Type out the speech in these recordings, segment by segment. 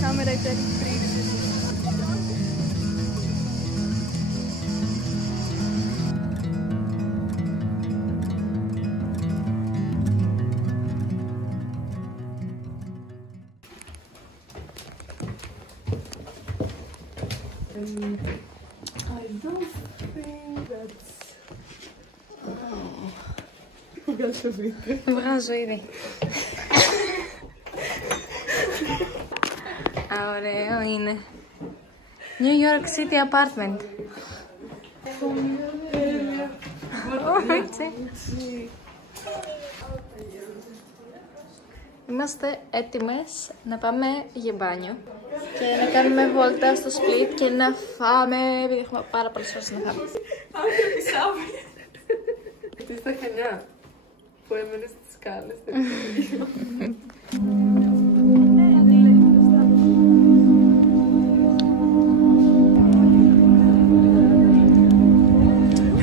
camera is very pretty. I don't think that's... Βγάζω βίντεο. Βγάζω ήδη. Ωραίο είναι. New York City apartment. Είμαστε έτοιμες να πάμε για μπάνιο και να κάνουμε βόλτα στο σπλίτ και να φάμε, επειδή έχουμε πάρα πολλές ώρες να φάμε. Άνθρωποι σάβοι. Τι στα Χανιά που έμενε στις σκάλες.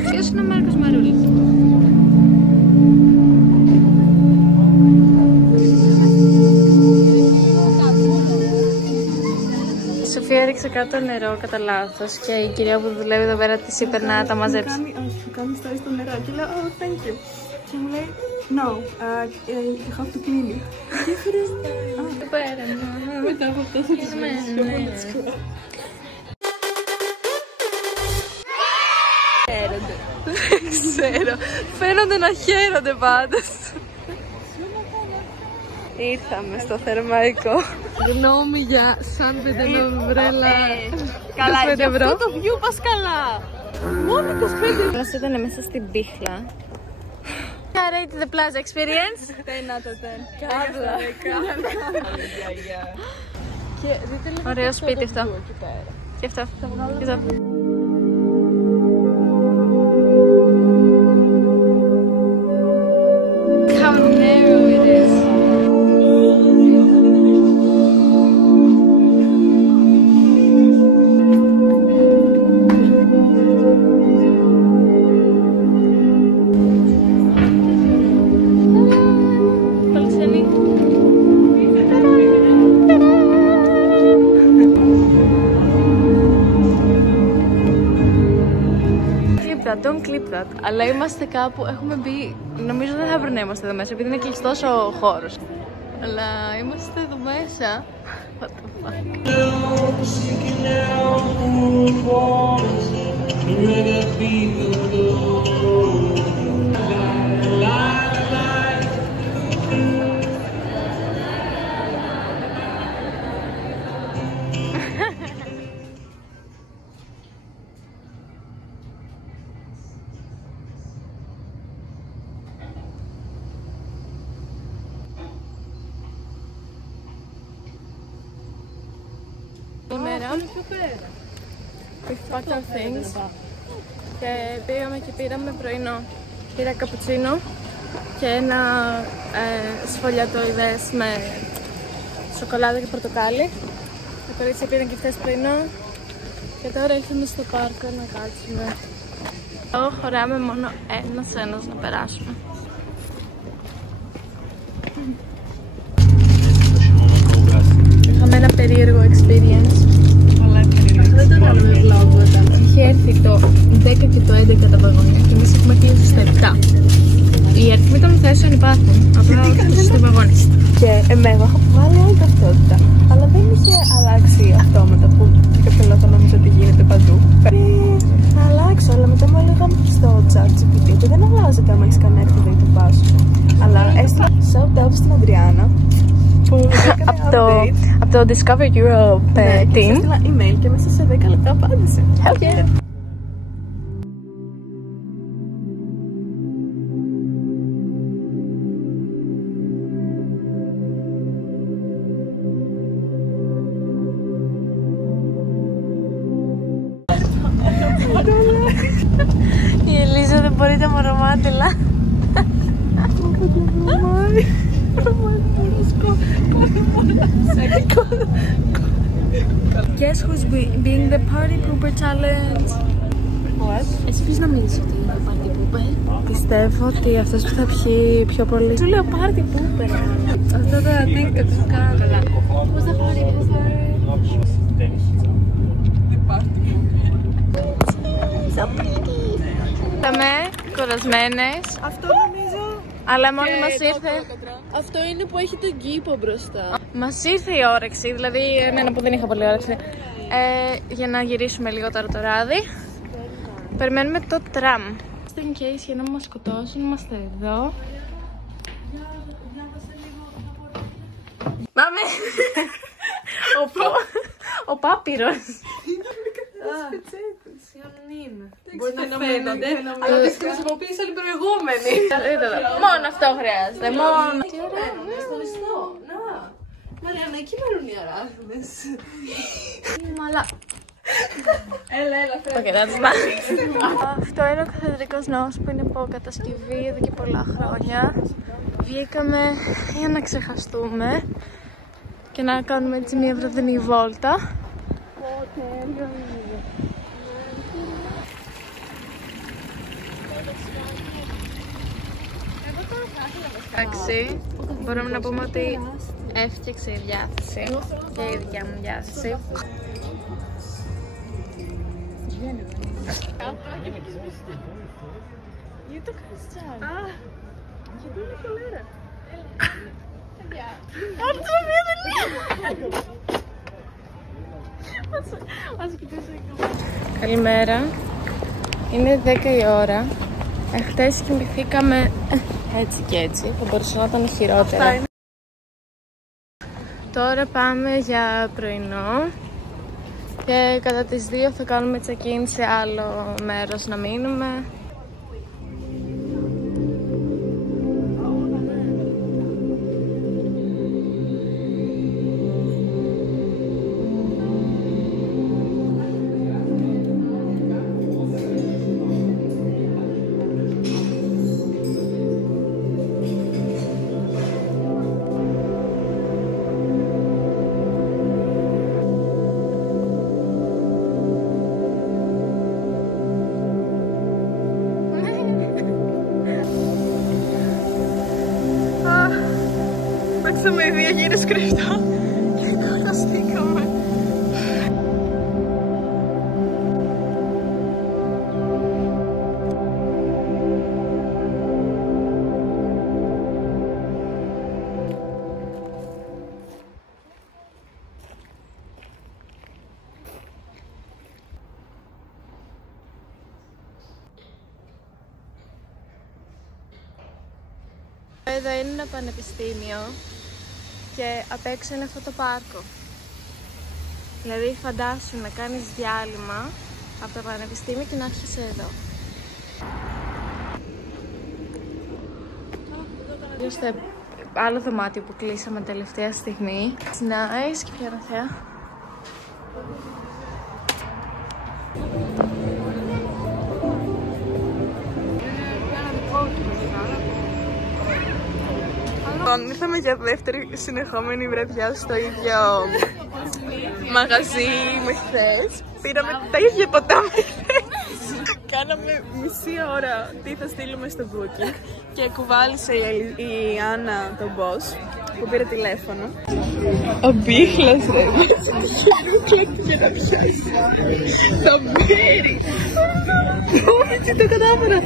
Ποιος είναι ο Μάρκος Μαρούλης? Η Σοφία έριξε κάτω νερό κατά λάθος και η κυρία που δουλεύει εδώ πέρα της είπε να τα μαζέψει. Σου κάνει στάση στο νερό και λέω oh thank you και μου λέει no, you have to clean it. Εδώ πέρα, Μετά από αυτό θα τις μένω. Ξέρω, φαίνονται να χαίρονται πάντως. Ήρθαμε στο θερμαϊκό. Γνώμη για σαν πεντενοβρέλα. Καλά, για αυτό το view πας καλά. Μόνο 25. Μας ήταν μέσα στην πίχλα. Rate the plaza experience. 10 out of 10. Ωραίο σπίτι αυτό. Και αυτό. Και αυτό. How narrow it is. Don't clip that. Αλλά είμαστε κάπου, έχουμε μπει, νομίζω δεν θα έπρεπε να είμαστε εδώ μέσα επειδή είναι κλειστός ο χώρος. Αλλά είμαστε εδώ μέσα. What the Καλημέρα. We packed our things και πήγαμε και πήραμε πρωινό. Πήρα καπουτσίνο και ένα σφολιατοειδές με σοκολάτα και πορτοκάλι. Τα κορίτσια πήραν και αυτές πρωινό και τώρα ήρθαμε στο πάρκο να κάτσουμε. Εδώ χωράμε μόνο ένας να περάσουμε. Είχαμε ένα περίεργο experience. Δεν το κάνουμε vlog μετά. Είχε έρθει το 10 και το 11 τα βαγόνια και εμείς έχουμε κλείσει στα 7. Οι αριθμοί των θέσεων υπάρχουν, απλά όχι στο βαγόνι. Και εμένα έχω βάλει άλλη ταυτότητα, αλλά δεν είχε αλλάξει αυτόματα που κάποιο λόγο νόμιζα ότι γίνεται παντού. Θα αλλάξω, αλλά μετά μου έλεγαν στο ChatGPT ότι δεν αλλάζεται άμα έχεις κάνει activate το password. Αλλά έστειλα shout out στην Αντριάννα που Από το Discover Europe team. έστειλα email και μέσα σε 10 λεπτά απάντησε. Okay. Η Ελίζα δεν μπορεί τα μωρομάτιλα. Guess who's being the party pooper challenge? Εσύ ποιος νομίζεις ότι είναι ο Party Pooper? Πιστεύω ότι αυτός που θα πιει πιο πολύ. Σου λέω Party Pooper. Αυτό το TikTok σου κάνω. Πώς θα πάρει, πώς θα πάρει. So pretty. Ήρθαμε κουρασμένες. Αυτό νομίζω. Αλλά μόλι μας ήρθε. Αυτό είναι που έχει τον κήπο μπροστά. Μας ήρθε η όρεξη, δηλαδή εμένα που δεν είχα πολύ όρεξη. Για να γυρίσουμε λίγο τώρα το ράδι. Περιμένουμε το τραμ. Just in case για να μας σκοτώσουν, είμαστε εδώ. Πάμε! Ο Πάπυρος. Μπορεί να φαίνονται, αλλά τις χρησιμοποίησα την προηγούμενη. Μόνο αυτό χρειάζεται, μόνο. Τι ωραία, ευχαριστώ. Να, Μαριάννα, εκεί μένουν οι αράχνες. Μαλά. Έλα, φέρε. Okay, that's nice. Αυτό είναι ο Καθεδρικός Ναός που είναι υπό κατασκευή εδώ και πολλά χρόνια. Βγήκαμε για να ξεχαστούμε και να κάνουμε έτσι μια βραδινή βόλτα. Εντάξει, μπορούμε να πούμε ότι έφτιαξε η διάθεση και η δικιά μου διάθεση. Γιατί το κάνεις τσάρι? Γιατί είναι κολέρα. Αυτό το βίντεο δεν είναι. Καλημέρα. Είναι 10 η ώρα. Χτες κοιμηθήκαμε έτσι και έτσι. Θα μπορούσε να ήταν χειρότερα. Τώρα πάμε για πρωινό. Και κατά τις 2 θα κάνουμε check-in σε άλλο μέρος να μείνουμε. Παίξαμε 2 γύρες κρυφτά και κουραστήκαμε. Εδώ είναι ένα πανεπιστήμιο και απ' έξω είναι αυτό το πάρκο. Δηλαδή φαντάσου να κάνεις διάλειμμα από το πανεπιστήμιο και να έρχεσαι εδώ. Στο άλλο δωμάτιο που κλείσαμε τελευταία στιγμή. Nice και πιο ωραία. Ήρθαμε για δεύτερη συνεχόμενη βραδιά στο ίδιο μαγαζί με χθες. Πήραμε τα ίδια ποτά με χθες. Κάναμε μισή ώρα τι θα στείλουμε στο booking και κουβάλισε η Άννα τον boss που πήρε τηλέφωνο. Ο Μπίχλας ρε, κλέφτηκε να πιάσει. Το μπέρι. Όχι, το κατάφερα.